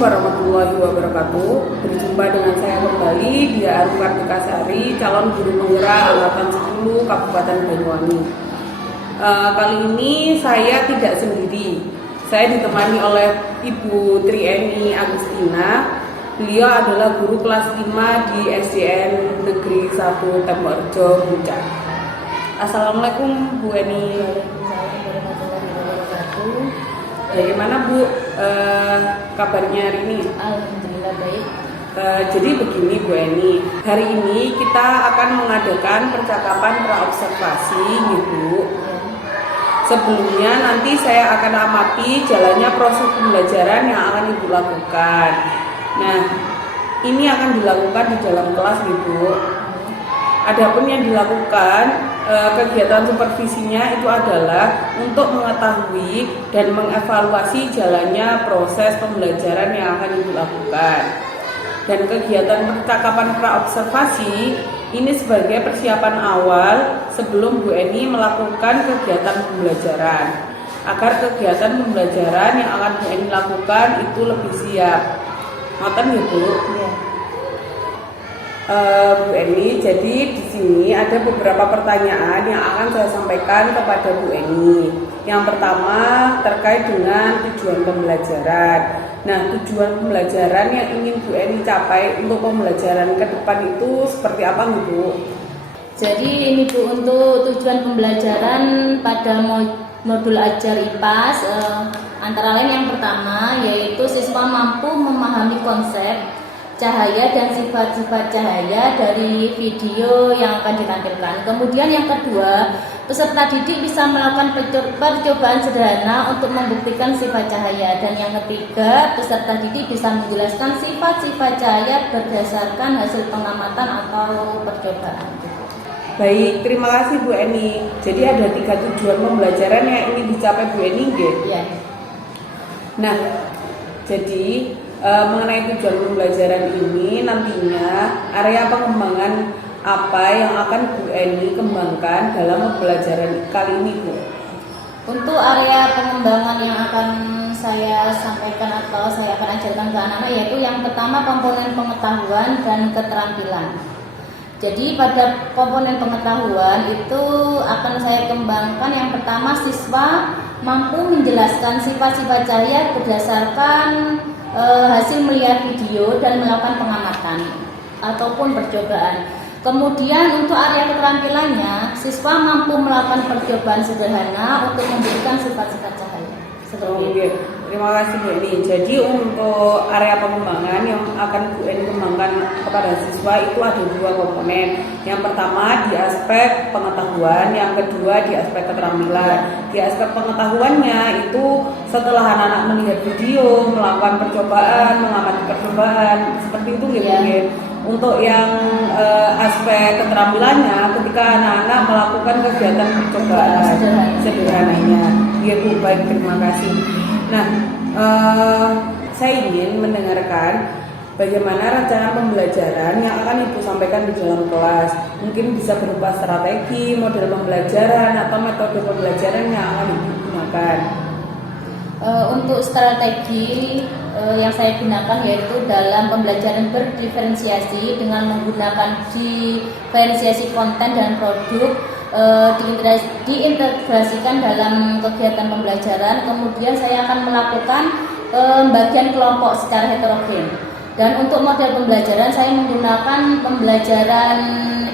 warahmatullahi wabarakatuh. Berjumpa dengan saya kembali di Arum Kartika Sari, calon guru penggerak angkatan 10 Kabupaten Banyuwangi. Kali ini saya tidak sendiri. Saya ditemani oleh Ibu Trieni Agustina. Beliau adalah guru kelas 5 di SDN Negeri 1 Temborejo, Puncak. Assalamualaikum Bu Eni. Bagaimana Bu kabarnya hari ini? Alhamdulillah baik. Jadi begini Bu Eni, hari ini kita akan mengadakan percakapan praobservasi gitu. Sebelumnya nanti saya akan amati jalannya proses pembelajaran yang akan Ibu lakukan. Nah, ini akan dilakukan di dalam kelas gitu. Adapun yang dilakukan kegiatan supervisinya itu adalah untuk mengetahui dan mengevaluasi jalannya proses pembelajaran yang akan Ibu lakukan. Dan kegiatan percakapan praobservasi ini sebagai persiapan awal sebelum Bu Eni melakukan kegiatan pembelajaran, agar kegiatan pembelajaran yang akan Bu Eni lakukan itu lebih siap. Ngoten ya Bu? Ya. Bu Eni, jadi di sini ada beberapa pertanyaan yang akan saya sampaikan kepada Bu Eni. Yang pertama terkait dengan tujuan pembelajaran. Nah, tujuan pembelajaran yang ingin Bu Eni capai untuk pembelajaran ke depan itu seperti apa nih Bu? Jadi ini Bu, untuk tujuan pembelajaran pada modul ajar IPAS antara lain yang pertama yaitu siswa mampu memahami konsep cahaya dan sifat-sifat cahaya dari video yang akan ditampilkan. Kemudian yang kedua, peserta didik bisa melakukan percobaan sederhana untuk membuktikan sifat cahaya. Dan yang ketiga, peserta didik bisa menjelaskan sifat-sifat cahaya berdasarkan hasil pengamatan atau percobaan. Baik, terima kasih Bu Eni. Jadi ada 3 tujuan pembelajaran yang ingin dicapai Bu Eni, nggih? Ya. Nah, jadi mengenai tujuan pembelajaran ini nantinya area pengembangan apa yang akan Bu Eni kembangkan dalam pembelajaran kali ini Bu? Untuk area pengembangan yang akan saya sampaikan atau saya akan ajarkan ke anak-anak yaitu yang pertama komponen pengetahuan dan keterampilan. Jadi pada komponen pengetahuan itu akan saya kembangkan yang pertama siswa mampu menjelaskan sifat-sifat cahaya berdasarkan hasil melihat video dan melakukan pengamatan ataupun percobaan. Kemudian untuk area keterampilannya, siswa mampu melakukan percobaan sederhana untuk memberikan sifat-sifat cahaya. Oke, terima kasih Bu Eni. Jadi untuk area pengembangan yang akan Bu Eni kembangkan kepada siswa itu ada 2 komponen. Yang pertama di aspek pengetahuan, yang kedua di aspek keterampilan. Di aspek pengetahuannya itu setelah anak-anak melihat video, melakukan percobaan, mengamati percobaan, seperti itu ya. Untuk yang aspek keterampilannya ketika anak-anak melakukan kegiatan percobaan sederhananya. Ya Bu, baik, terima kasih. Nah, saya ingin mendengarkan bagaimana rencana pembelajaran yang akan Ibu sampaikan di dalam kelas. Mungkin bisa berupa strategi, model pembelajaran, atau metode pembelajaran yang akan Ibu gunakan. Untuk strategi yang saya gunakan yaitu dalam pembelajaran berdiferensiasi dengan menggunakan diferensiasi konten dan produk diintegrasikan dalam kegiatan pembelajaran. Kemudian saya akan melakukan pembagian kelompok secara heterogen. Dan untuk model pembelajaran saya menggunakan pembelajaran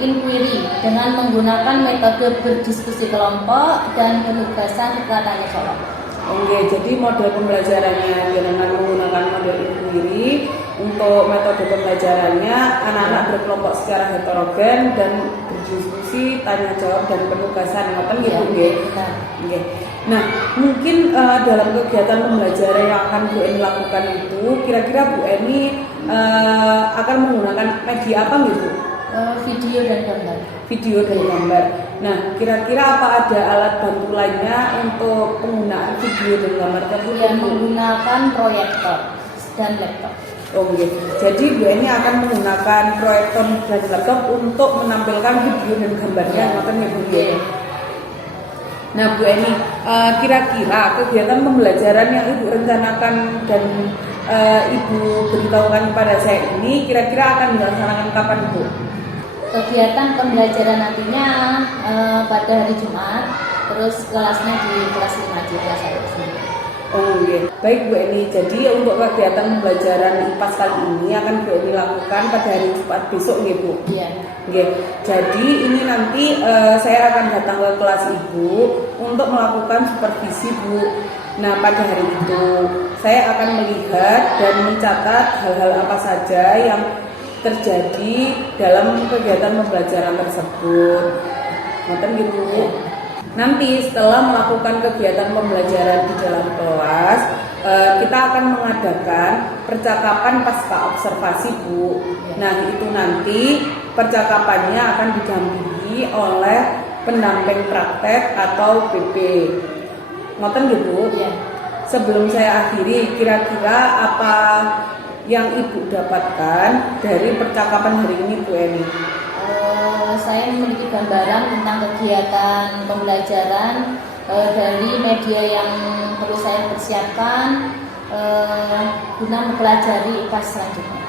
inquiry dengan menggunakan metode berdiskusi kelompok dan penugasan serta tanya jawab. Oke, jadi model pembelajarannya dengan menggunakan model inquiry. Untuk metode pembelajarannya anak-anak berkelompok secara heterogen dan berdiskusi, tanya jawab dan penugasan. Ngoten gitu nggih. Oke. Nah, mungkin dalam kegiatan pembelajaran yang akan Bu Eni lakukan itu kira-kira Bu Eni akan menggunakan media apa gitu? Video dan gambar. Video dan gambar. Nah, kira-kira apa ada alat bantu lainnya untuk penggunaan video dan gambar tersebut? Yang menggunakan proyektor dan laptop. Oke, jadi Bu Eni akan menggunakan proyektor dan laptop untuk menampilkan video dan gambarnya, ngoten ya Bu. Nah Bu Eni, kira-kira kegiatan pembelajaran yang Ibu rencanakan dan Ibu beritahukan kepada saya ini kira-kira akan dilaksanakan kapan, Bu? Kegiatan pembelajaran nantinya pada hari Jumat, terus kelasnya di kelas 5 di kelas 1. Oh iya, baik Bu Eni. Jadi untuk kegiatan pembelajaran IPAS kali ini akan Bu Eni lakukan pada hari Jumat besok, nggih Bu? Iya. Nggih. Jadi ini nanti saya akan datang ke kelas Ibu untuk melakukan supervisi, Bu. Nah, pada hari itu saya akan melihat dan mencatat hal-hal apa saja yang terjadi dalam kegiatan pembelajaran tersebut. Ngoten gitu. Nanti setelah melakukan kegiatan pembelajaran di dalam kelas, kita akan mengadakan percakapan pasca observasi, Bu. Nah, itu nanti percakapannya akan didampingi oleh pendamping praktek atau PP. Ngoten nggih, Bu? Iya. Sebelum saya akhiri, kira-kira apa yang Ibu dapatkan dari percakapan hari ini, Bu Eni? Saya memiliki gambaran tentang kegiatan pembelajaran dari media yang perlu saya persiapkan guna mempelajari IPAS selanjutnya.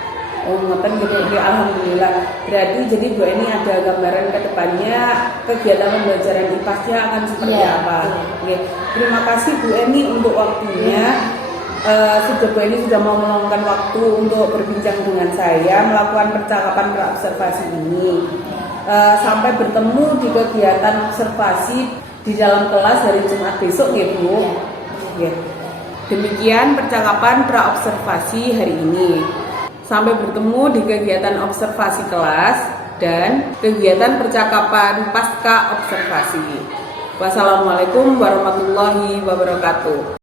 Oh, ngoten gitu. Alhamdulillah. Berarti jadi Bu Eni ada gambaran ke depannya kegiatan pembelajaran IPAS-nya akan seperti apa. Oke. Terima kasih Bu Eni untuk waktunya. Sudah Bu Eni sudah mau meluangkan waktu untuk berbincang dengan saya melakukan percakapan praobservasi ini. Sampai bertemu di kegiatan observasi di dalam kelas hari Jumat besok ya Bu. Ya. Demikian percakapan praobservasi hari ini. Sampai bertemu di kegiatan observasi kelas dan kegiatan percakapan pasca observasi. Wassalamualaikum warahmatullahi wabarakatuh.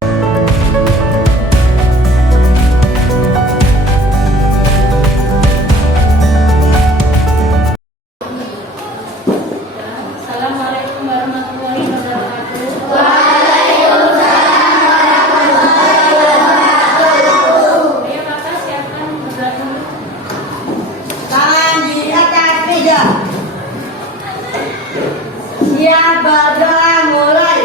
Assalamualaikum warahmatullahi wabarakatuh. Ayo kakak siapkan bergerak dulu. Tangan di atas meja. Siap berdoa mulai.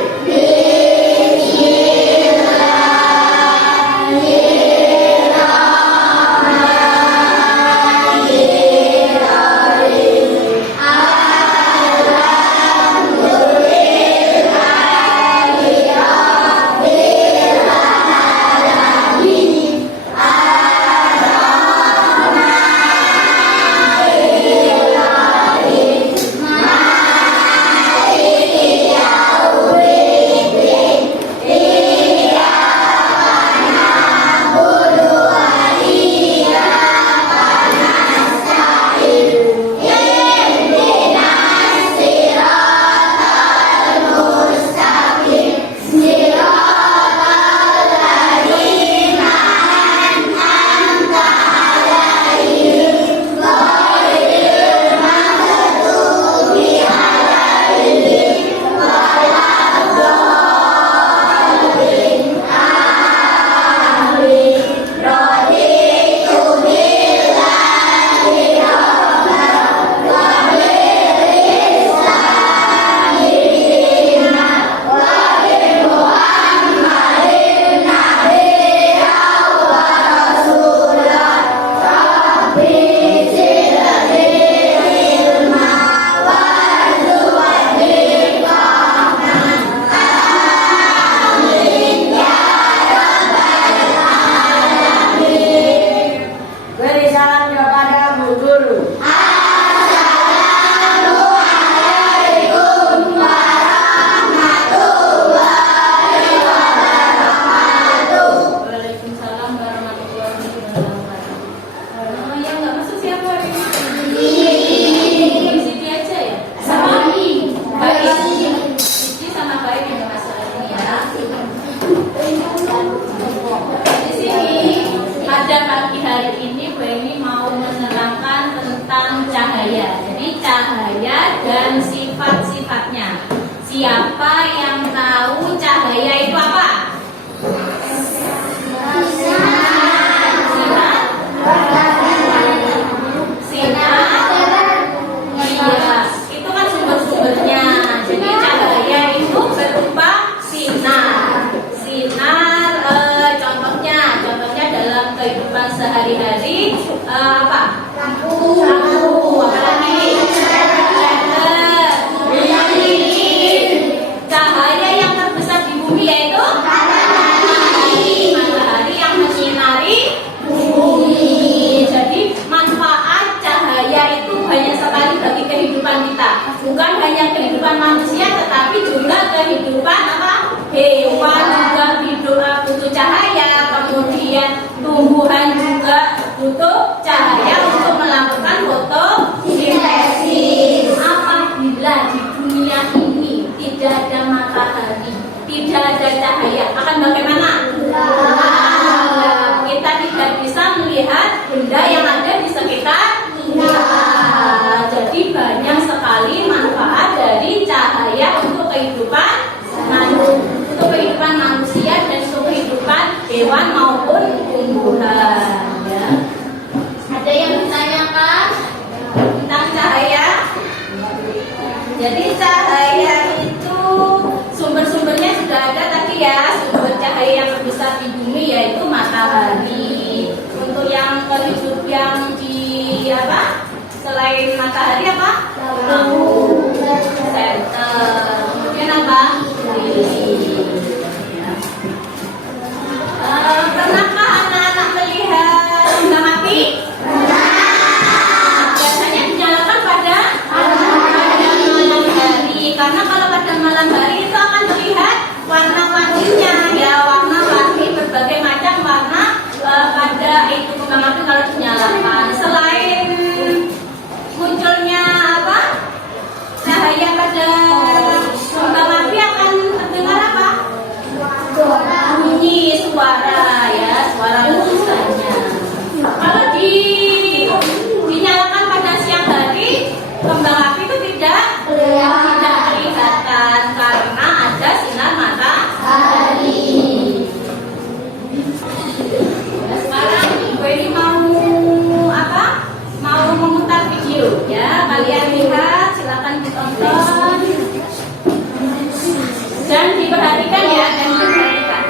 Beri salam kepada Bu Guru. Waalaikumsalam warahmatullahi wabarakatuh. Yang nggak masuk siapa hari ini? Siti aja ya? Sama Baik. Siti sama Baik yang nggak masuk hari ini ya. Di sini pada pagi hari ini Bu Eni mau menerangkan tentang cahaya. Jadi cahaya dan sifat-sifatnya. Siapa yang tahu cahaya itu apa? Iya, itu kan sumber-sumbernya. Jadi cahaya itu berupa sinar. Contohnya dalam kehidupan kita. Bukan hanya kehidupan manusia, tetapi juga kehidupan apa? Hewan juga butuh cahaya, kemudian tumbuhan juga butuh cahaya untuk melakukan fotosintesis. Apabila di dunia ini tidak ada matahari, tidak ada cahaya, akan bagaimana? Kita tidak bisa melihat benda yang ada di sekitar kita. Jadi banyak sekali manfaat dari cahaya untuk kehidupan manusia dan untuk kehidupan hewan maupun tumbuhan. Ya. Ada yang ditanyakan tentang cahaya? Jadi cahaya itu sumber-sumbernya sudah ada tadi ya. Sumber cahaya yang terbesar di bumi yaitu matahari. Untuk yang hidup yang di apa? Selain matahari apa? Lampu. Kemudian apa? Pernahkah anak-anak melihat kembang api? Biasanya dinyalakan pada malam hari. Karena kalau pada malam hari itu akan terlihat warna-warninya ya, warna-warni berbagai macam warna pada itu kembang api kalau dinyalakan. Selain munculnya apa? Cahaya pada kembang api akan terdengar apa? Bunyi suara ya, suara letusannya. Kalau dinyalakan pada siang hari, kembang api itu tidak kelihatan karena ada sinar matahari. Ya, sekarang Ibu ini mau apa? Mau memutar video ya. Kalian lihat, silakan ditonton dan diperhatikan ya, dan diperhatikan.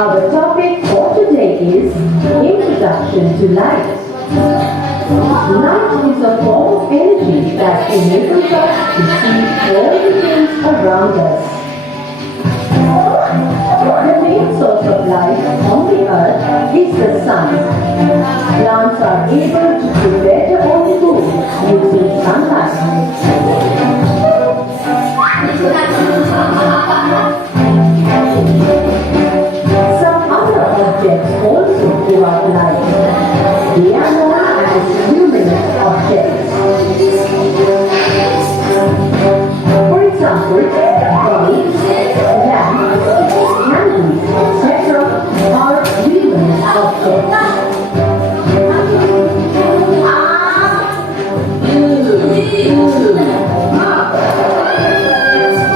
Our topic for today is Introduction to Light. Light is a form of energy that enables us to see all the things around us. The main source of light on the earth is the sun. Plants are able to prepare their own food using sunlight. Some other objects also give out light. They are known as luminous objects. For example, bulbs, lamps, candles, etc. are luminous objects.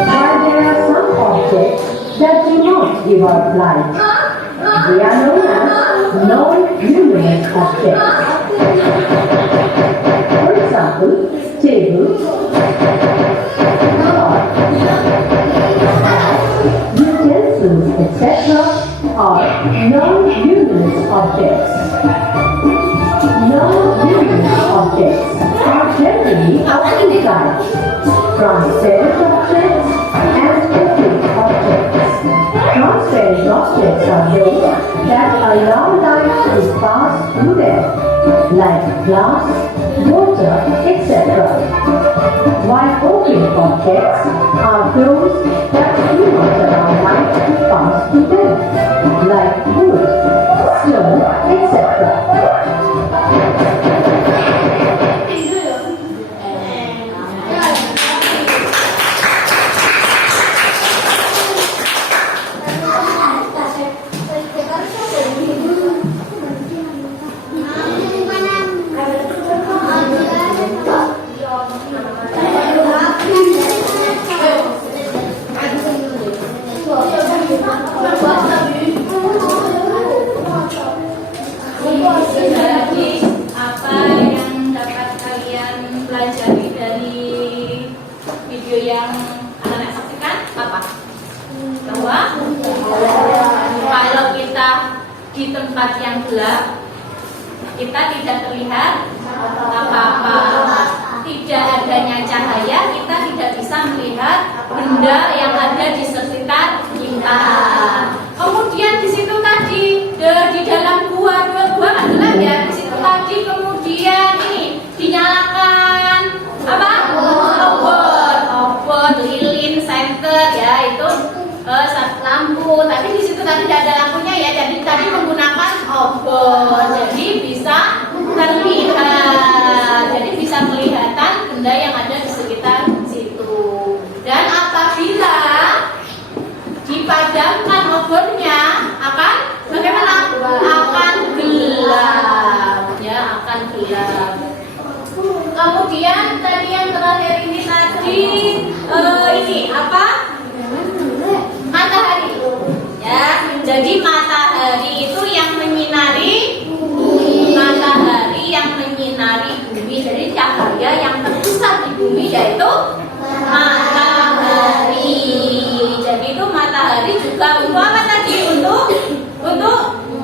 While there are some objects that do not give out light, they are known as non-luminous objects. For example, tables, cars, utensils, etc. are non-luminous objects. from transparent objects and opaque objects. Transparent objects are those that allow light to pass through them, like glass, water, etc. While opaque objects are those that do not allow light to pass through them, like wood, stone, etc. Jadi apa yang dapat kalian pelajari dari video yang anak-anak saksikan? Apa? Bahwa kalau kita di tempat yang gelap, kita tidak terlihat apa-apa. Tidak adanya cahaya, kita tidak bisa melihat benda yang ada di sekitar kita. Kemudian di situ tadi di dalam gua kan gelap ya. Di situ tadi kemudian ini dinyalakan apa? Obor, lilin, senter ya itu lampu. Tapi di situ tadi tidak ada lampunya ya. Jadi tadi menggunakan obor. Jadi bisa terlihat. Jadi bisa kelihatan benda yang ada di sekitar situ. Dan apabila dipadamkan obornya akan bagaimana? Akan gelap ya, akan gelap. Kemudian tadi yang terakhir ini tadi ini apa? Matahari ya. Jadi matahari itu yang menyinari bumi. Matahari yang menyinari bumi. Jadi cahaya yang terpusat di bumi yaitu matahari. Jadi itu matahari juga untuk apa tadi? Untuk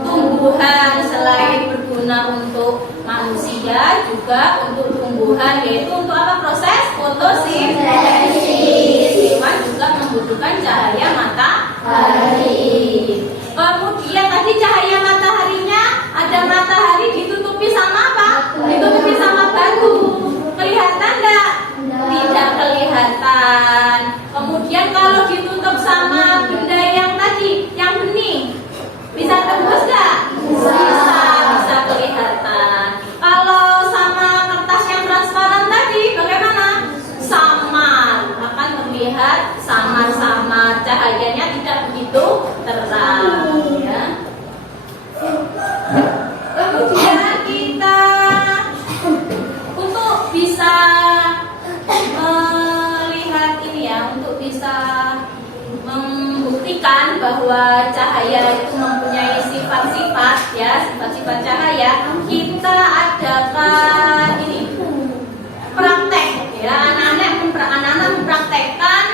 tumbuhan. Selain berguna untuk manusia juga untuk tumbuhan, yaitu untuk apa? Proses fotosintesis. Hewan juga membutuhkan cahaya matahari. Kemudian tadi cahaya mataharinya ada matahari ditutupi sama apa? Ditutupi sama batu. Kelihatan enggak? Tidak kelihatan. Kemudian kalau ditutup sama benda yang tadi, yang bening, bisa tembus enggak? Bisa kelihatan. Kalau sama kertas yang transparan tadi, bagaimana? Samar, akan terlihat samar-samar. Cahayanya tidak begitu terang. Ya. Kemudian kita untuk bisa melihat ini ya, untuk bisa membuktikan bahwa cahaya itu mempunyai sifat-sifat ya, sifat-sifat cahaya, kita adakan ini praktek ya, anak-anak mempraktekkan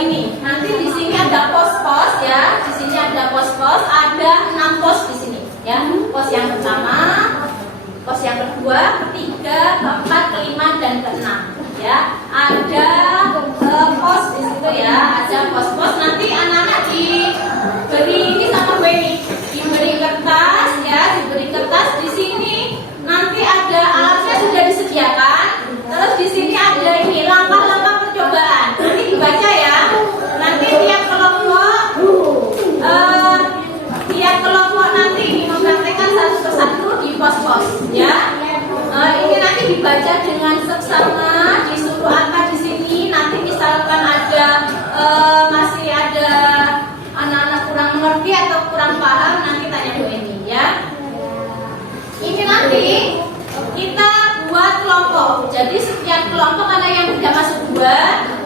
ini. Nanti di sini ada pos-pos ya, di sini ada pos-pos, ada 6 pos di sini ya. Pos yang pertama, pos yang kedua, ketiga, keempat, kelima dan keenam ya. Ada pos di situ ya, ada pos-pos. Nanti anak-anak diberi ini sama gue nih, diberi kertas ya, diberi kertas di sini. Nanti ada alatnya sudah disediakan. Terus di sini ada ini langkah-langkah percobaan. Nanti dibaca ya. Nanti tiap kelompok nanti mempraktekkan satu persatu di pos-pos ya. Ini nanti dibaca dengan seksama, disuruh apa di sini. Nanti misalkan ada masih ada anak-anak kurang mengerti atau kurang paham, nanti tanya Bu Eni ya. Ini nanti kita buat kelompok. Jadi setiap kelompok ada yang tidak masuk 2.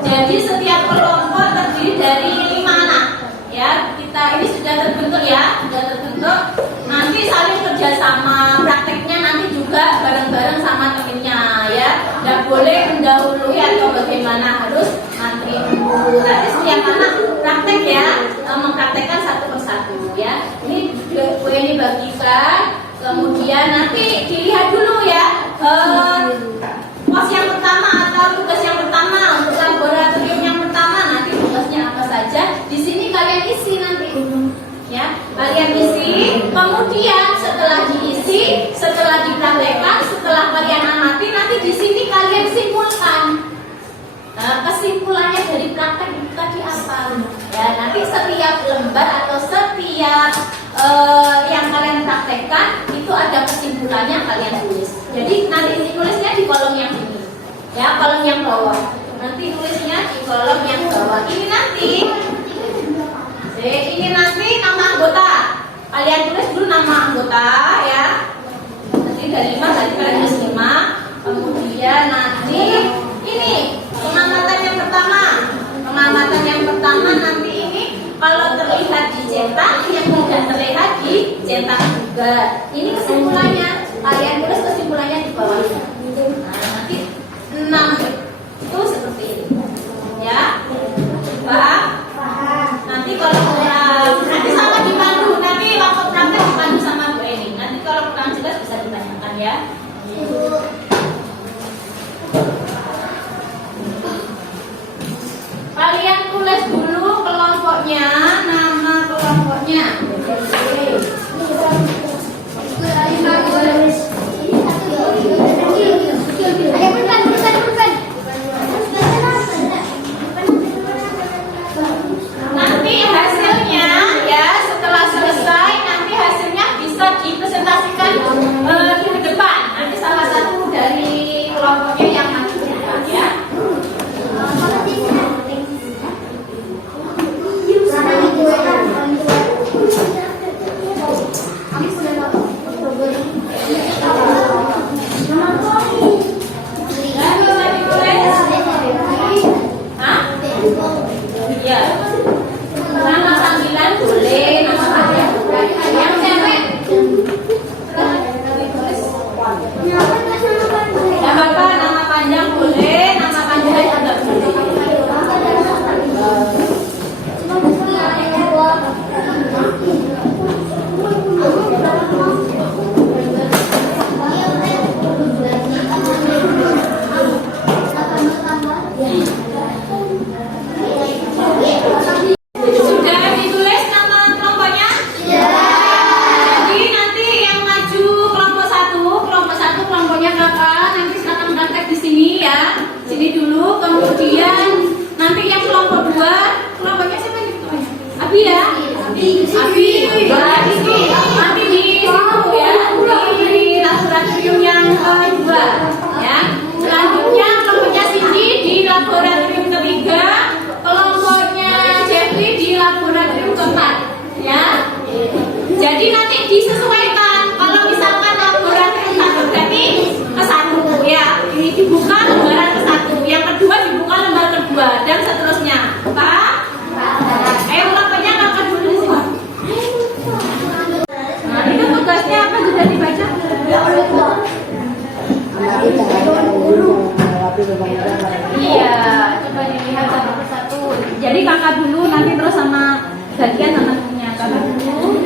Jadi setiap kelompok terdiri dari 5 anak. Ya, kita ini sudah terbentuk ya, sudah terbentuk. Nanti saling kerjasama, prakteknya nanti juga bareng-bareng sama temennya ya. Tidak boleh mendahului atau bagaimana, harus antri dulu. Nanti setiap anak praktek ya, mempraktekkan satu persatu ya. Ini bagikan. Kemudian nanti dilihat dulu ya pos yang pertama atau tugas yang pertama untuk praktekkan, setelah kalian amati, nanti di sini kalian simpulkan. Kesimpulannya dari praktek itu tadi apa? Ya, nanti setiap lembar atau setiap yang kalian praktekkan itu ada kesimpulannya, kalian tulis. Jadi nanti tulisnya di kolom yang ini, ya, kolom yang bawah. Nanti tulisnya di kolom yang bawah. Ini nanti nama anggota. Kalian tulis dulu nama anggota, ya. Nanti dari 5 tadi kalian tulis 5. Kemudian nanti ini pengamatan yang pertama. Pengamatan yang pertama nanti ini kalau terlihat dicetak, yang tidak terlihat dicetak juga. Ini kesimpulannya. Kalian tulis kesimpulannya di bawah. Nah, nanti 6 itu seperti ini. Ya. Paham? Nanti kalau nanti sama dipandu, nanti waktu praktek dipandu sama Bu Eni. Nanti kalau kurang jelas bisa ditanyakan, ya. Kalian tulis dulu kelompoknya, nama kelompoknya. Nanti hasilnya, ya, setelah selesai nanti hasilnya bisa dipresentasikan di depan. Nanti salah satu dari kelompoknya yang maju ke depan, ya. Iya. Nama panggilan boleh, nama panggilan yang cewek. Gak apa-apa, nama panjang boleh, nama panjang juga boleh. Sudah ditulis nama kelompoknya? Iya. Jadi nanti yang maju kelompok 1 kelompoknya kakak, nanti silakan praktek di sini, ya. Sini dulu, kemudian nanti yang kelompok 2, kelompoknya siapa yang ketuanya? Abi, ya? Abi. Nanti di situ, ya, di laboratorium yang kedua, ya. Selanjutnya kelompoknya Cindy di laboratorium ketiga, kelompoknya Jeffrey di laboratorium keempat, ya. Jadi nanti disesuaikan. Kalau misalkan laboratorium 1 berarti ke 1, ya. Ini dibuka lembaran ke 1, yang kedua dibuka lembar kedua, dan seterusnya. Pak? Kelompoknya kakak dulu semua. Nah, itu tugasnya apa, sudah dibaca? Iya, coba dilihat satu persatu. Jadi kakak dulu, nanti terus sama bagian sama temennya. Kakak dulu.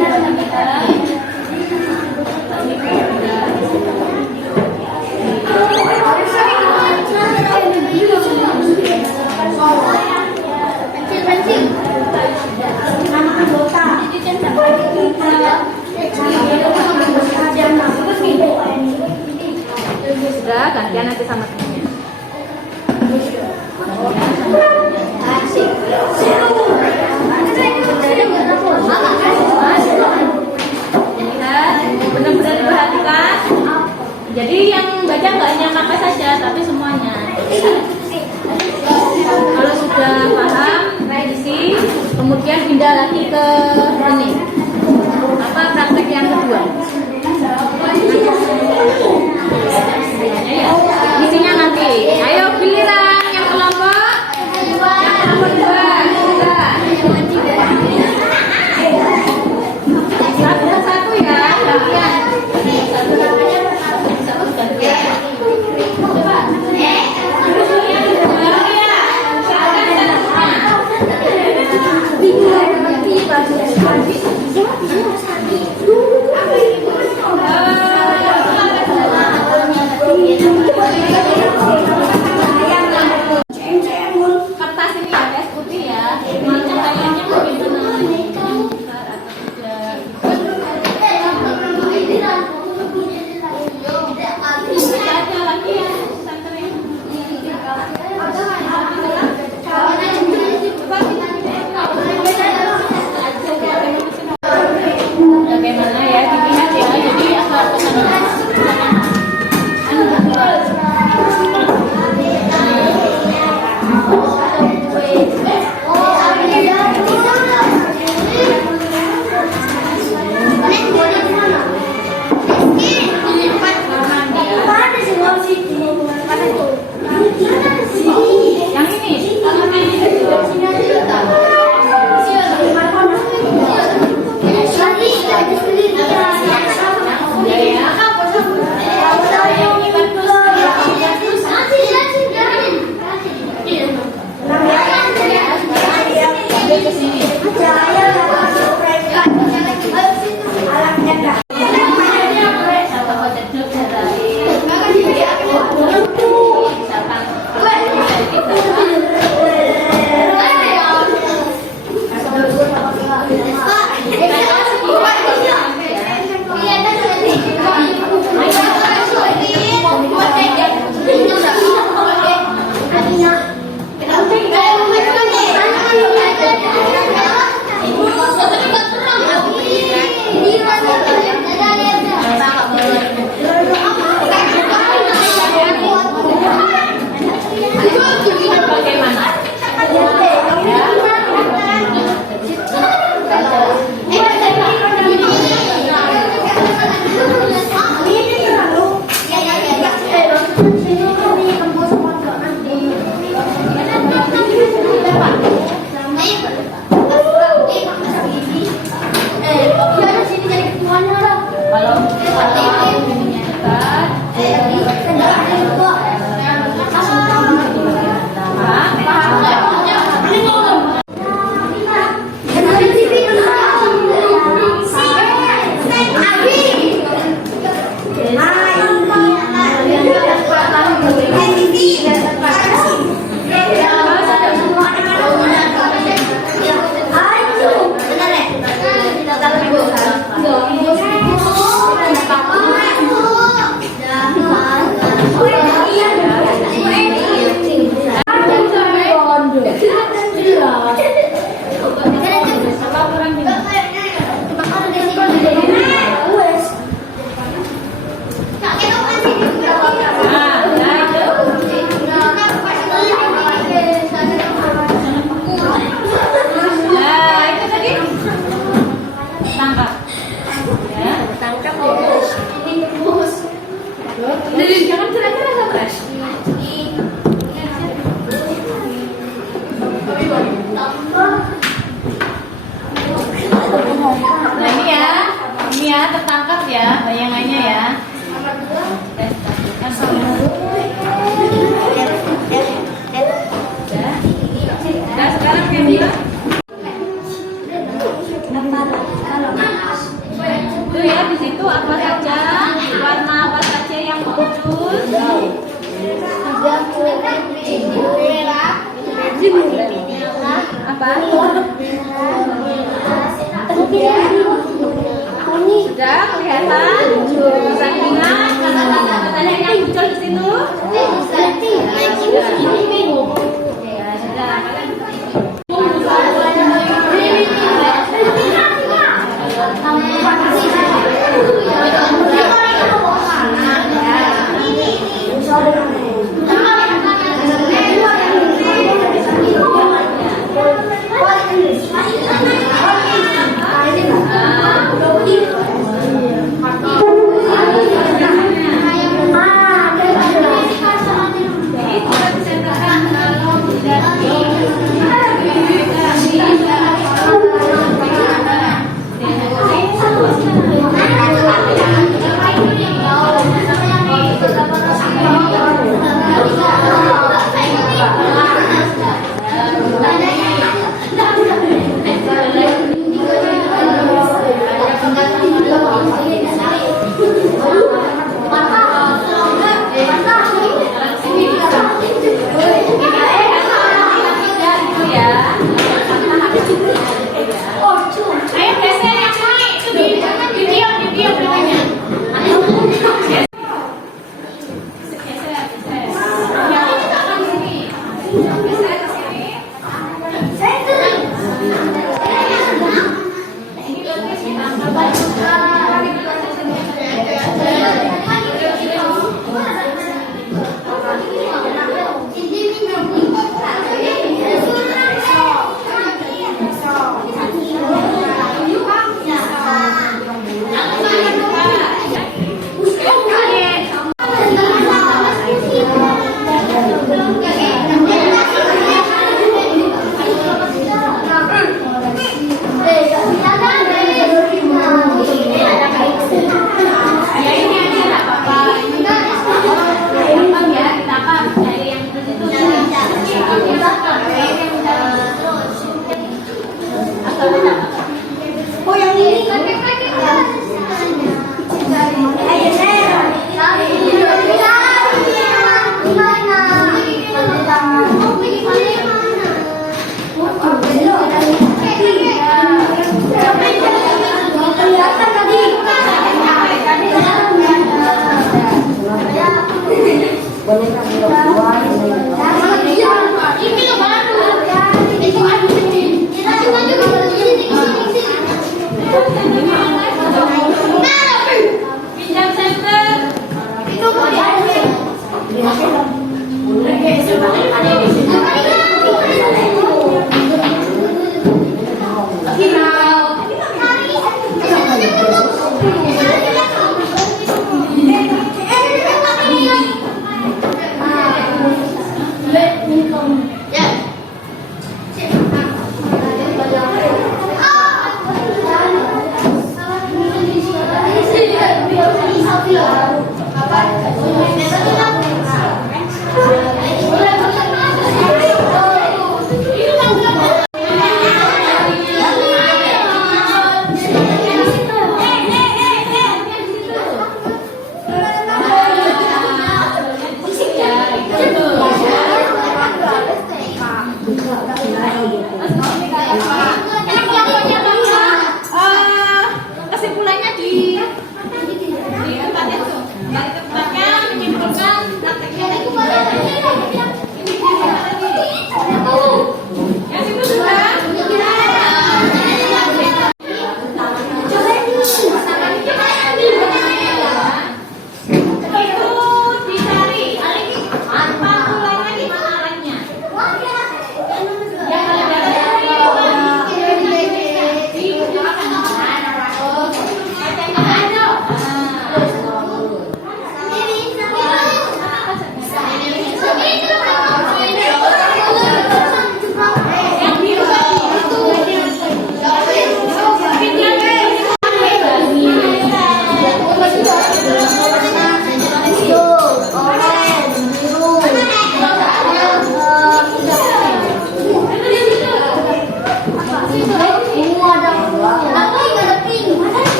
Nama anggota. Sudah, gantian nanti sama temennya. Benar-benar diperhatikan. Jadi yang baca nggak hanya kakak saja, tapi semuanya. Kalau sudah paham, revisi, kemudian pindah lagi ke ini. Apa praktek yang kedua? Isinya nanti. Ayo giliran yang kelompok. Yang kelompok 2. Satu-satu, ya. Gantian. Coba. Nah, sekarang Camilla. Itu ya, di situ apa saja, warna apa saja yang muncul. Apa? Sudah kelihatan? Sakingan kata-kata yang muncul di situ. Ya sudah.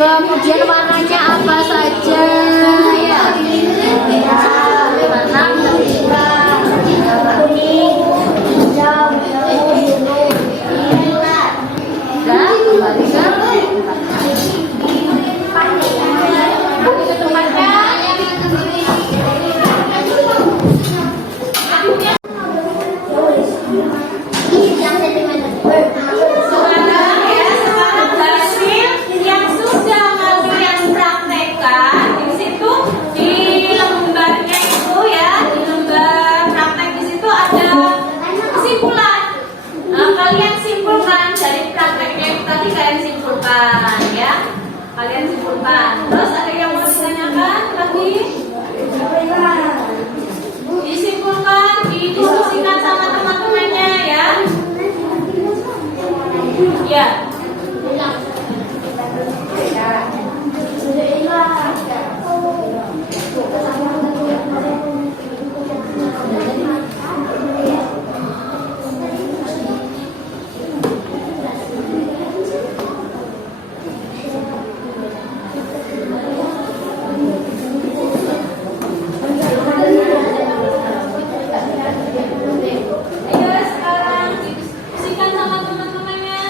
Kemudian warnanya apa saja? Ya. Warna dan kembali ke tempatnya. Sekarang ya, sekarang hasil yang sudah kalian praktekkan di situ di lembarnya itu ya, di lembar praktek di situ ada kesimpulan. Nah, kalian simpulkan dari prakteknya itu tadi, kalian simpulkan ya, kalian simpulkan. Terus ada yang mau ditanyakan lagi? Disimpulkan, didiskusikan sama teman-temannya ya. Ya. Ayo sekarang didiskusikan sama teman-temannya.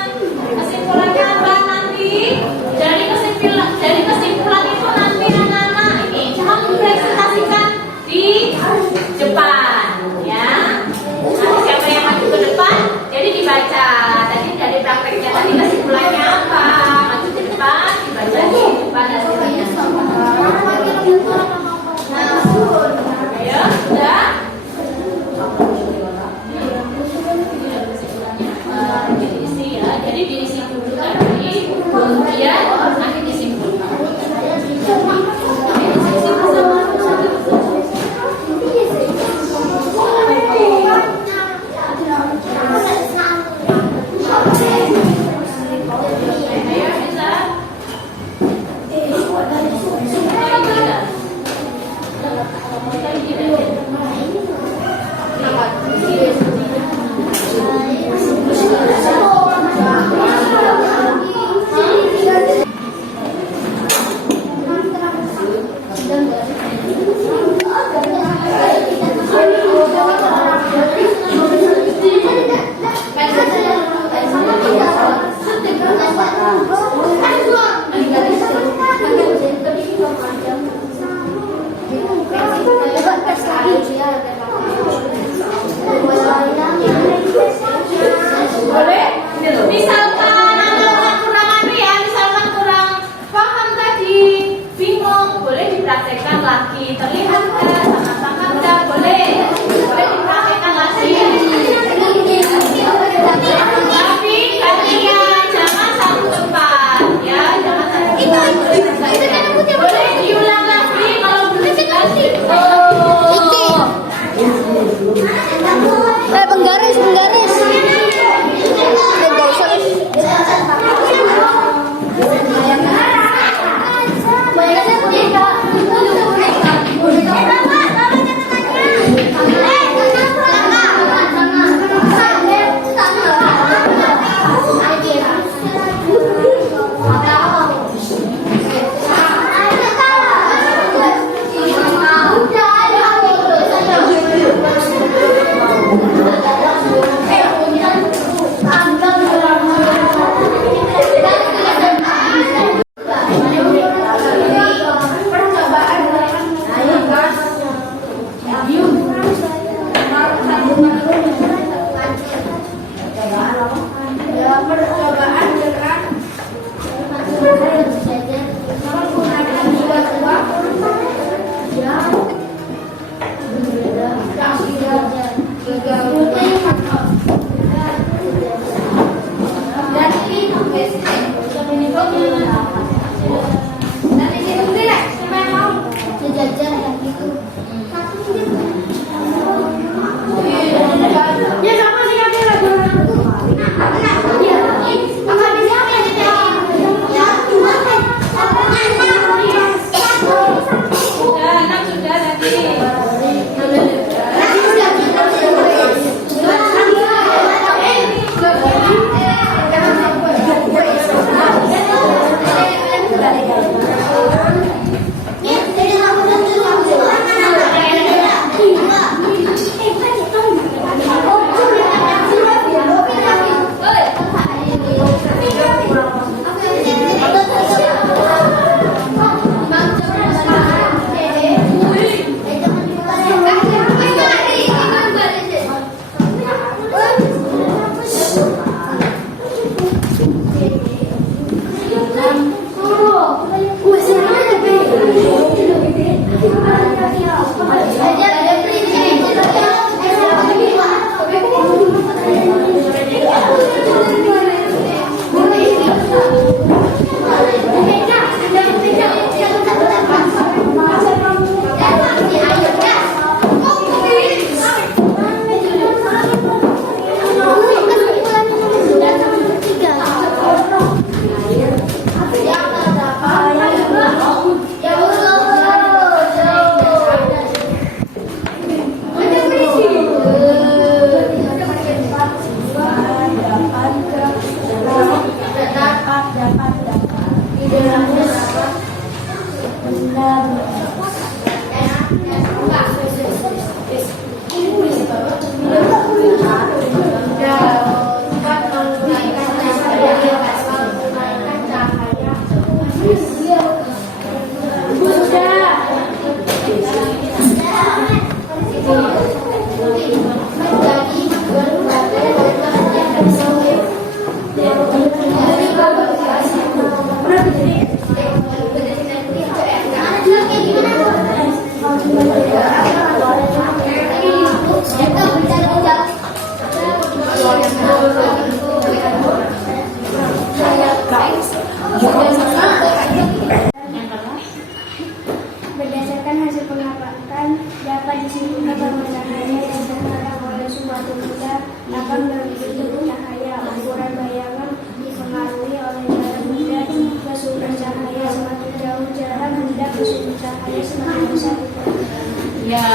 Berdasarkan hasil pengamatan, dapat disimpulkan bahwa cahaya yang terhadap oleh suatu benda akan berbentuk cahaya. Ukuran bayangan dipengaruhi oleh jarak benda ke sumber cahaya. Semakin jauh jarak benda ke sumber cahaya, semakin besar ukuran. Ya,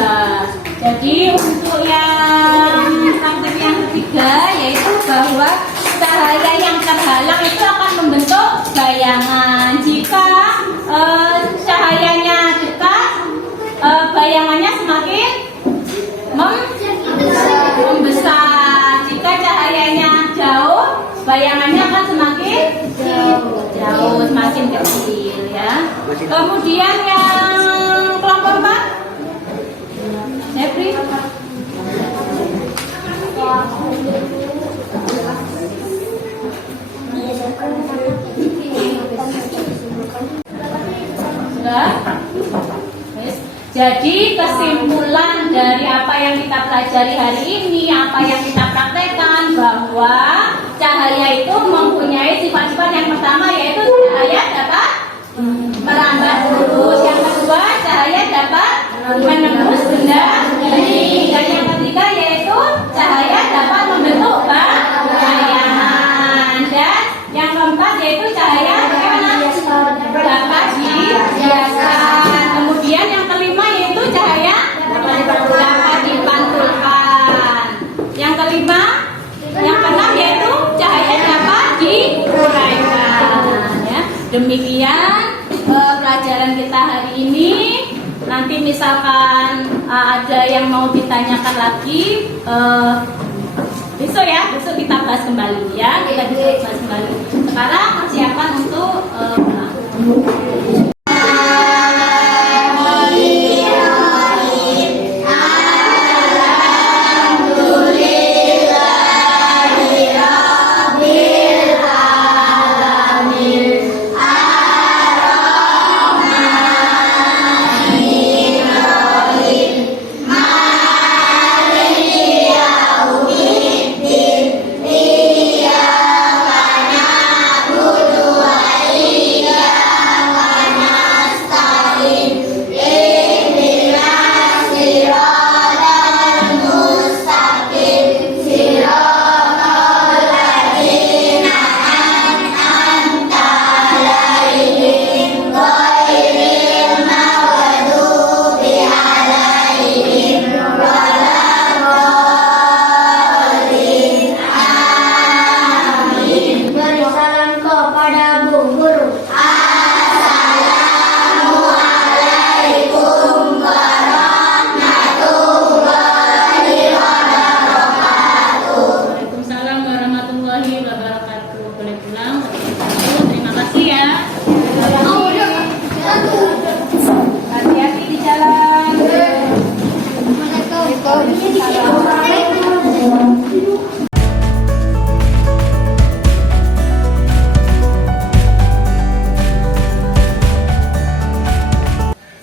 jadi untuk yang tangkap yang ketiga yaitu bahwa cahaya yang terhalang itu akan membentuk bayangan. Jika cahayanya dekat, bayangannya semakin membesar. Jika cahayanya jauh, bayangannya akan semakin jauh, semakin kecil ya. Kemudian yang kelompok 4, Jeffrey. Sudah? Yes. Jadi kesimpulan dari apa yang kita pelajari hari ini, apa yang kita praktekkan, bahwa cahaya itu mempunyai sifat-sifat. Yang pertama yaitu cahaya dapat merambat lurus, yang kedua cahaya dapat menembus benda ini, dan yang ketiga yaitu cahaya dapat membentuk bayangan, dan yang keempat yaitu cahaya dapat dihiaskan. Kemudian yang kelima yaitu cahaya dapat dipantulkan. Yang kelima, yang keenam yaitu cahaya dapat diuraikan. Ya. Demikian pelajaran kita hari ini. Nanti misalkan ada yang mau ditanyakan lagi, besok ya, besok kita bahas kembali ya, kita bisa bahas kembali. Sekarang persiapan untuk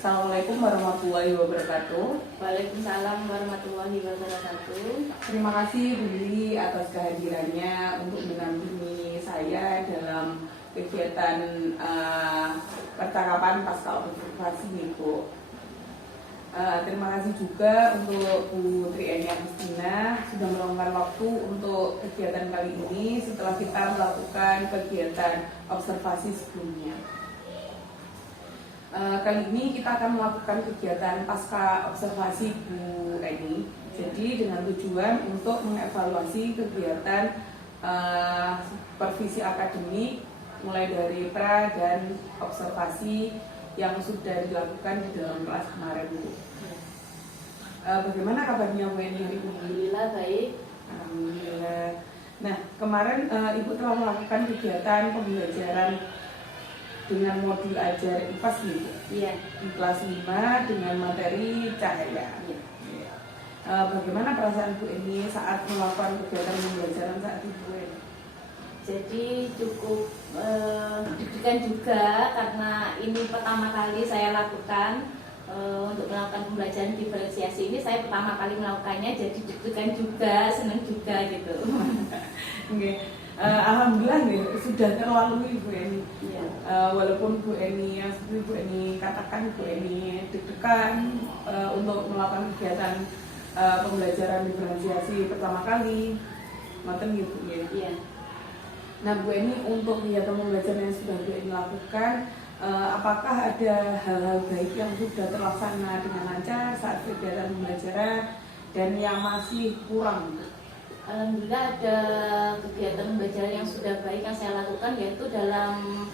Assalamualaikum warahmatullahi wabarakatuh. Waalaikumsalam warahmatullahi wabarakatuh. Terima kasih Bu Lili atas kehadirannya untuk mendampingi saya dalam kegiatan percakapan pasca observasi nih Bu. Terima kasih juga untuk Bu Trieni Agustina sudah meluangkan waktu untuk kegiatan kali ini setelah kita melakukan kegiatan observasi sebelumnya. Kali ini kita akan melakukan kegiatan pasca observasi Bu Eni. Jadi dengan tujuan untuk mengevaluasi kegiatan supervisi akademik mulai dari pra dan observasi yang sudah dilakukan di dalam kelas kemarin, Bu. Bagaimana kabarnya Bu Eni hari ini? Alhamdulillah baik. Alhamdulillah. Nah, kemarin Ibu telah melakukan kegiatan pembelajaran dengan modul ajar IPA nih, Bu. Iya. Di kelas 5 dengan materi cahaya. Iya. Bagaimana perasaan Bu Eni saat melakukan kegiatan pembelajaran saat itu, Bu Eni? Jadi cukup deg-degan juga karena ini pertama kali saya lakukan untuk melakukan pembelajaran diferensiasi ini. Saya pertama kali melakukannya, jadi deg-degan juga, senang juga gitu. Okay. Alhamdulillah nih, sudah terlalui Bu Eni. Iya. Walaupun Bu Eni yang seperti Bu Eni katakan, Bu Eni deg-degan untuk melakukan kegiatan pembelajaran diferensiasi pertama kali, ngoten gitu ya. Iya. Nah, Bu Eni, untuk kegiatan pembelajaran yang sudah Bu Eni lakukan, apakah ada hal-hal baik yang sudah terlaksana dengan lancar saat kegiatan pembelajaran dan yang masih kurang? Alhamdulillah ada kegiatan pembelajaran yang sudah baik yang saya lakukan, yaitu dalam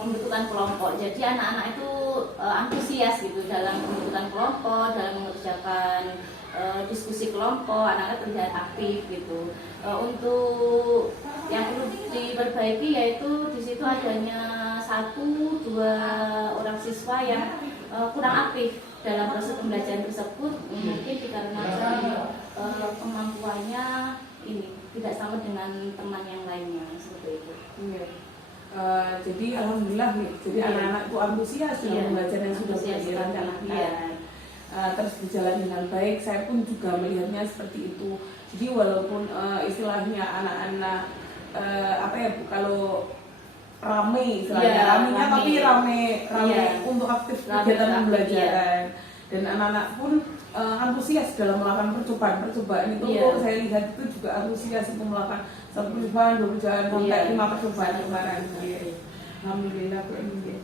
pembentukan kelompok. Jadi anak-anak itu antusias gitu dalam pembentukan kelompok, dalam mengerjakan diskusi kelompok, anak-anak terlihat aktif gitu. Untuk yang perlu diperbaiki yaitu di situ adanya 1-2 orang siswa yang kurang aktif dalam proses pembelajaran tersebut, mungkin dikarenakan kemampuannya ini tidak sama dengan teman yang lainnya seperti itu. Iya. Jadi alhamdulillah nih, jadi Iya. anak-anak itu antusias dengan Iya. pembelajaran yang sudah Antusias direncanakan. Iya. Terus berjalan dengan baik. Saya pun juga melihatnya seperti itu. Jadi walaupun istilahnya anak-anak apa ya Bu, kalau rame istilahnya, Iya, ramenya rame. tapi rame Iya. untuk aktif Rame, kegiatan aktif, pembelajaran. Dan anak-anak pun antusias dalam melakukan percobaan itu. Iya. Saya lihat itu juga antusias untuk melakukan 1 percobaan, 2 percobaan, sampai Iya. 5 percobaan kemarin. Alhamdulillah Bu Eni.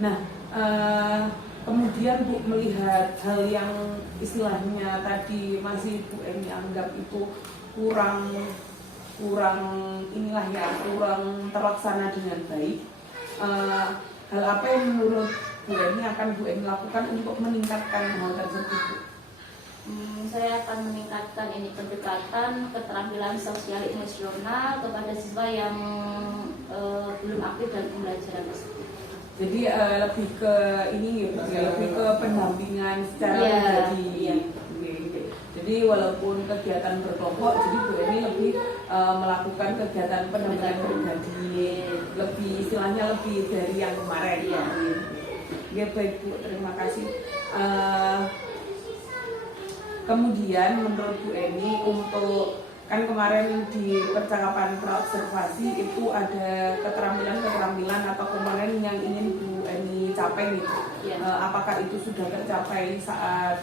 Nah, kemudian Bu melihat hal yang istilahnya tadi masih Bu Eni anggap itu kurang inilah ya, kurang terlaksana dengan baik. Hal apa yang menurut Bu Eni akan Bu Eni lakukan untuk meningkatkan hal tersebut, Bu? Saya akan meningkatkan ini pendekatan keterampilan sosial emosional kepada siswa yang belum aktif dalam pembelajaran tersebut. Jadi lebih ke ini gitu ya, lebih ke pendampingan secara Iya, pribadi. iya. Jadi walaupun kegiatan berkelompok, jadi Bu Eni lebih melakukan kegiatan pendampingan pribadi, lebih istilahnya lebih dari yang kemarin. Iya. Ya baik Bu, terima kasih. Kemudian menurut Bu Eni, untuk kan kemarin di percakapan praobservasi itu ada keterampilan atau komponen yang ingin Bu Eni capai gitu. Iya. Apakah itu sudah tercapai saat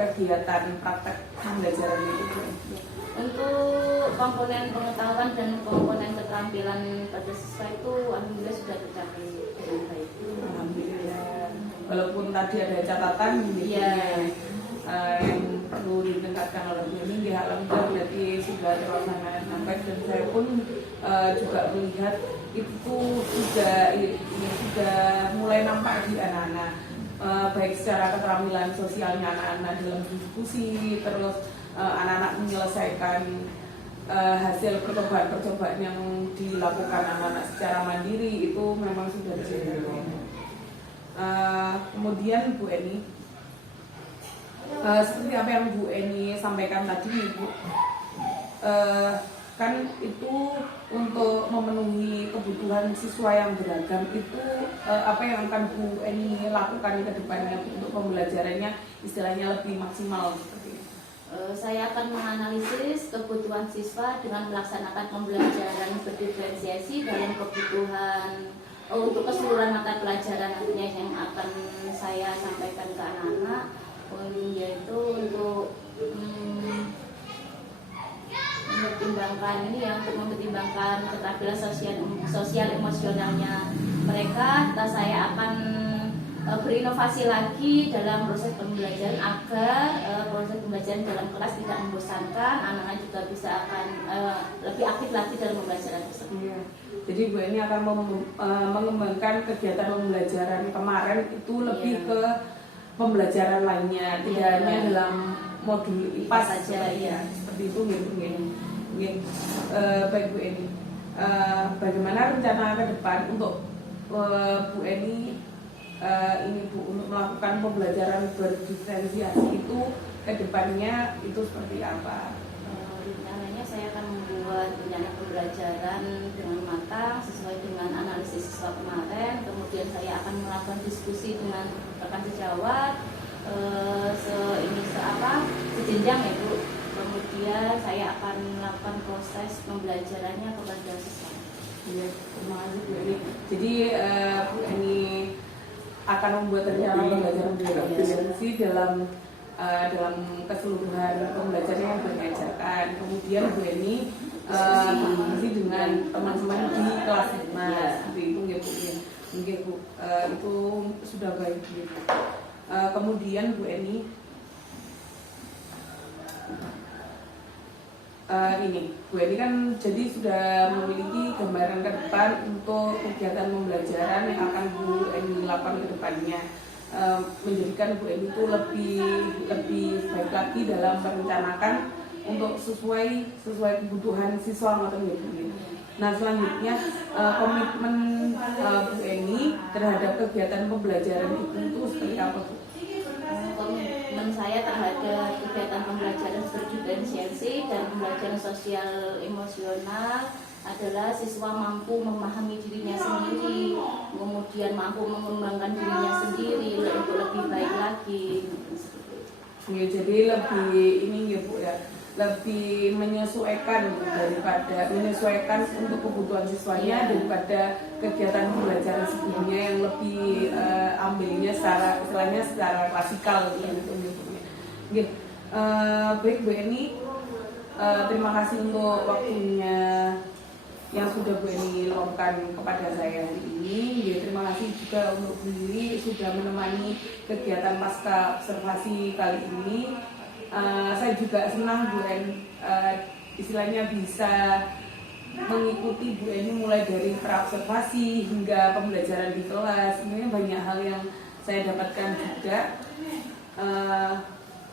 kegiatan praktek pembelajaran itu, Bu Eni? Untuk komponen pengetahuan dan komponen keterampilan pada siswa itu alhamdulillah sudah tercapai dengan baik. Alhamdulillah. Walaupun tadi ada catatan gitu Iya. yang perlu ditingkatkan oleh Bu Eni, ya alhamdulillah berarti sudah terlaksana dengan baik. Dan saya pun juga melihat itu sudah mulai nampak di anak-anak, baik secara keterampilan sosialnya anak-anak dalam diskusi, terus anak-anak menyelesaikan hasil percobaan yang dilakukan anak-anak secara mandiri itu memang sudah terjadi. Kemudian Bu Eni, seperti apa yang Bu Eni sampaikan tadi nih, Bu, kan itu untuk memenuhi kebutuhan siswa yang beragam itu apa yang akan Bu Eni lakukan ke depannya untuk pembelajarannya istilahnya lebih maksimal seperti ini? Saya akan menganalisis kebutuhan siswa dengan melaksanakan pembelajaran berdiferensiasi dalam kebutuhan untuk keseluruhan mata pelajaran nantinya yang akan saya sampaikan ke anak-anak. yaitu untuk mempertimbangkan ini ya, untuk mempertimbangkan keterampilan sosial emosionalnya mereka. Saya akan berinovasi lagi dalam proses pembelajaran agar proses pembelajaran dalam kelas tidak membosankan, anak-anak juga bisa akan lebih aktif lagi dalam pembelajaran tersebut. Iya. Jadi Bu Eni akan mengembangkan kegiatan pembelajaran kemarin itu lebih ke pembelajaran lainnya, tidak hanya dalam modul IPA saja ya. Seperti itu Bu Eni. Baik Bu Eni. Bagaimana rencana ke depan untuk Bu Eni ini Bu, untuk melakukan pembelajaran berdiferensiasi itu ke depannya itu seperti apa? Rencananya saya akan membuat rencana pembelajaran dengan matang sesuai dengan analisis siswa kemarin. Kemudian saya akan melakukan diskusi dengan rekan sejawat sejenjang ya Bu. Kemudian saya akan melakukan proses pembelajarannya kepada siswa. Iya, terima kasih Bu Eni. Jadi Bu Eni akan membuat rencana pembelajaran berdiferensiasi dalam keseluruhan pembelajaran yang diajarkan. Kemudian Bu Eni diskusi dengan teman-teman di kelas 5 seperti itu ya Bu. Mungkin Bu, itu sudah baik gitu. Kemudian Bu Eni Bu Eni kan jadi sudah memiliki gambaran ke depan untuk kegiatan pembelajaran yang akan Bu Eni lakukan ke depannya, menjadikan Bu Eni itu lebih baik lagi dalam merencanakan untuk sesuai kebutuhan siswa atau Bu Eni. Nah selanjutnya komitmen Bu Eni terhadap kegiatan pembelajaran itu seperti apa Bu? Komitmen saya terhadap kegiatan pembelajaran berdiferensiasi dan pembelajaran sosial emosional adalah siswa mampu memahami dirinya sendiri, kemudian mampu mengembangkan dirinya sendiri untuk lebih baik lagi. Ya, jadi lebih ini ya Bu ya, lebih menyesuaikan untuk kebutuhan siswanya daripada kegiatan pembelajaran sebelumnya yang lebih ambilnya secara klasikal gitu. Baik Bu Eni, terima kasih untuk waktunya yang sudah Bu Eni luangkan kepada saya hari ini. Ya, terima kasih juga untuk Bu Lili sudah menemani kegiatan pasca observasi kali ini. Saya juga senang Bu Eni istilahnya bisa mengikuti Bu Eni mulai dari praobservasi hingga pembelajaran di kelas. Sebenarnya banyak hal yang saya dapatkan juga.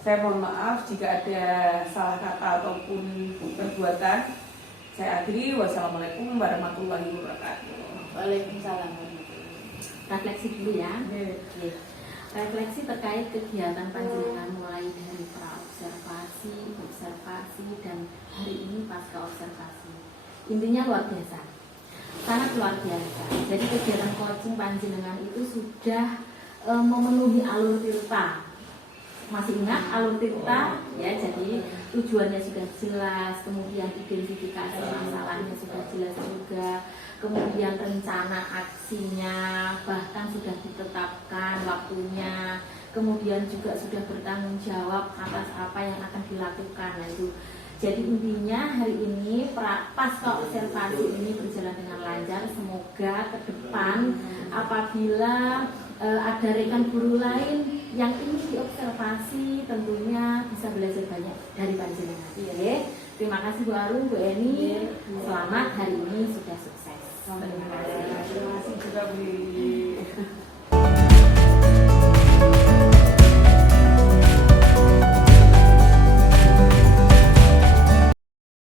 Saya mohon maaf jika ada salah kata ataupun perbuatan. Saya akhiri. Wassalamualaikum warahmatullahi wabarakatuh. Waalaikumsalam. Refleksi dulu ya. Yeah. Refleksi terkait kegiatan panjenengan mulai dari praobservasi, observasi, dan hari ini pasca observasi. Intinya luar biasa, sangat luar biasa. Jadi kegiatan coaching panjenengan itu sudah memenuhi alur tirta. Masih ingat alur tirta ya? Jadi tujuannya sudah jelas, kemudian identifikasi masalahnya sudah jelas juga, kemudian rencana aksinya bahkan sudah ditetapkan waktunya, kemudian juga sudah bertanggung jawab atas apa yang akan dilakukan. Nah itu jadi intinya hari ini pasca observasi ini berjalan dengan lancar. Semoga ke depan apabila ada rekan guru lain yang ingin diobservasi tentunya bisa belajar banyak dari panjenengan. Terima kasih Bu Arun, Bu Eni. Selamat hari ini sudah sukses. Terima kasih juga Bu.